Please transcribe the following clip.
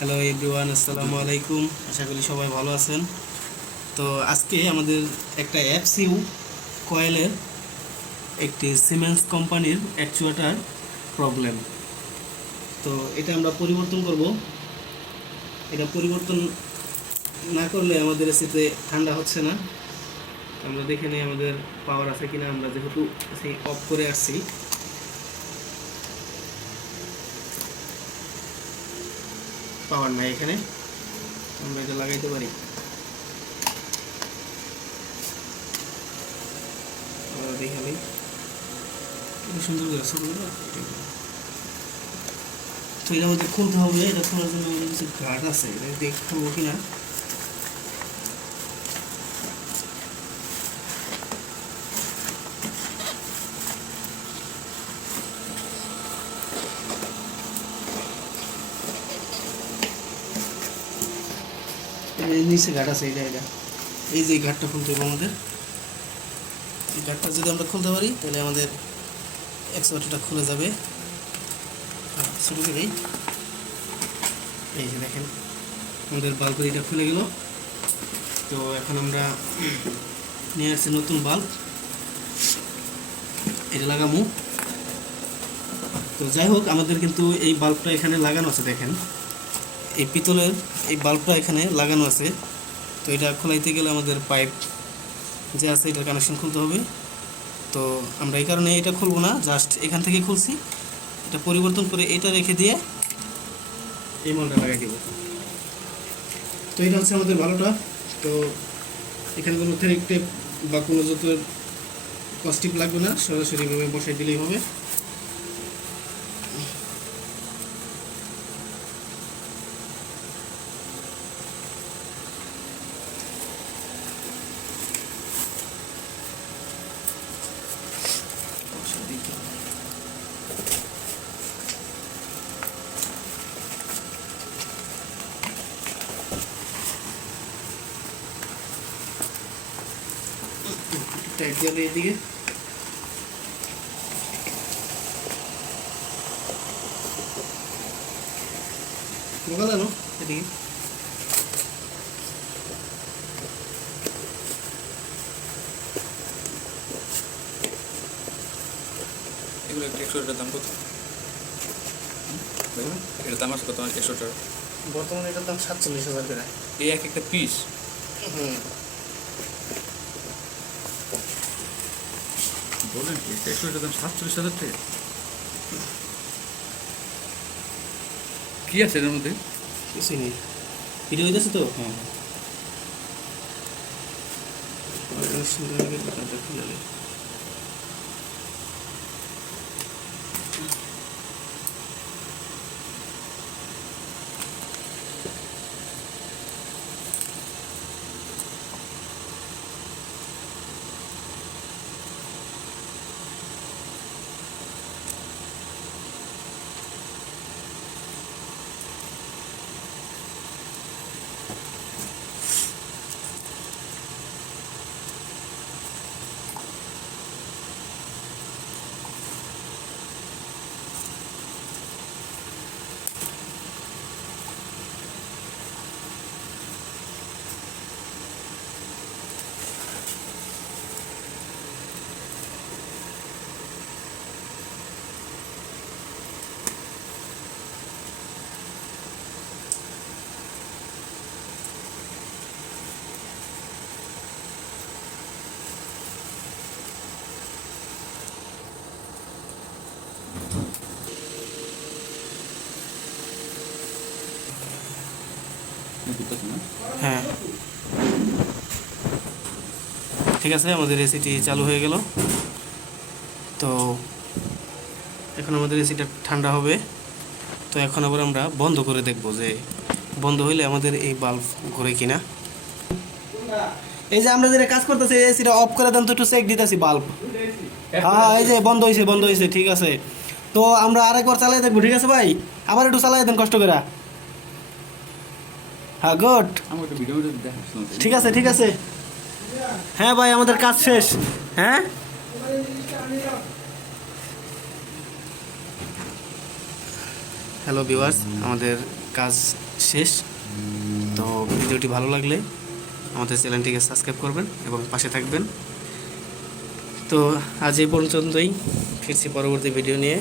Hello everyone, আসসালামু আলাইকুম। আশা করি সবাই ভালো আছেন। তো আজকে আমাদের একটা এফসিউ কয়েলের একটি সিমেন্স কোম্পানির অ্যাকচুয়েটার প্রবলেম। তো এটা আমরা পরিবর্তন করব। এটা পরিবর্তন না করলে আমাদের এসিতে ঠান্ডা হচ্ছে না। আমরা দেখে নিই আমাদের পাওয়ার আছে কিনা। আমরা যেহেতু সেই অফ করে আসছি, পাওয়ার নাই এখানে, আমরা এটা লাগাইতে পারি। দেখালেই খুব সুন্দর করে ছবিগুলো। তো এটা আমাদের খুলতে হবে। এটা খোলার জন্য আমাদের কিছু গার্ড আছে, এটা দেখে খুলবো কিনা। নিচে গার্ড আছে, এটা এই যে গার্ডটা খুলতে হবে আমাদের। এই গার্ডটা যদি আমরা খুলতে পারি তাহলে আমাদের এক্সওয়াটারটা খুলে যাবে। শুরু করেই এই যে দেখেন আমাদের বাল্বের এটা খুলে গেল। তো এখন আমরা নিয়ে আসছি নতুন বাল্ব, এটা লাগাবো। তো যাই হোক, আমাদের কিন্তু এই বাল্বটা এখানে লাগানো আছে, দেখেন এই পিতলের এই বাল্বটা এখানে লাগানো আছে। তো এটা খোলাইতে গেলে আমাদের পাইপ যে আছে এটার কানেকশন খুলতে হবে। তো আমরা এই কারণে এটা খুলবো না, জাস্ট এখান থেকে খুলছি। এটা পরিবর্তন করে এটা রেখে দিয়ে এই মালটা লাগাই দেব। তো এটা হচ্ছে আমাদের ভালোটা। তো এখানে কোনো থ্রেড টেপ বা কোনো যত কস্টিপ লাগবে না, সরাসরিভাবে বসাই দিলেই হবে। টাইট দিয়ে এদিকে লাগানো এদিকে। এগুলো একটা 100টার দাম কত? এটার দাম আছে কত? 100 টাকা। বর্তমানে এটার দাম 47,000 করে। এই এক একটা পিস। বলেন কি 100টার দাম 47,000 টাকা? কি আছে এর মধ্যে? কিছুই নেই, ভিডিও হইতেছে তো। হ্যাঁ, হ্যাঁ, ঠিক আছে, আমাদের এসিটি চালু হয়ে গেল। তো এখন আমাদের এসিটা ঠান্ডা হবে। তো এখন আবার আমরা বন্ধ করে দেখব যে বন্ধ হইলে আমাদের এই বাল্ব ঘুরে কিনা। এই যে আমরা যেটা কাজ করতেছি, এসিটা অফ করে দেন তো, একটু চেক দিতেছি বাল্ব। হ্যাঁ, এই যে বন্ধ হয়েছে, ঠিক আছে। তো আমরা আরেকবার চালাই দেখবো, ঠিক আছে ভাই? আবার একটু চালাই দেন কষ্ট করে। হ্যাঁ, গুড, আমার একটা ভিডিওটা দেখা ঠিক আছে। হ্যাঁ ভাই, আমাদের কাজ শেষ। হ্যাঁ, হ্যালো ভিউয়ার্স, আমাদের কাজ শেষ। তো ভিডিওটি ভালো লাগলে আমাদের চ্যানেলটিকে সাবস্ক্রাইব করবেন এবং পাশে থাকবেন। তো আজ এই পর্যন্তই, ফিরছি পরবর্তী ভিডিও নিয়ে।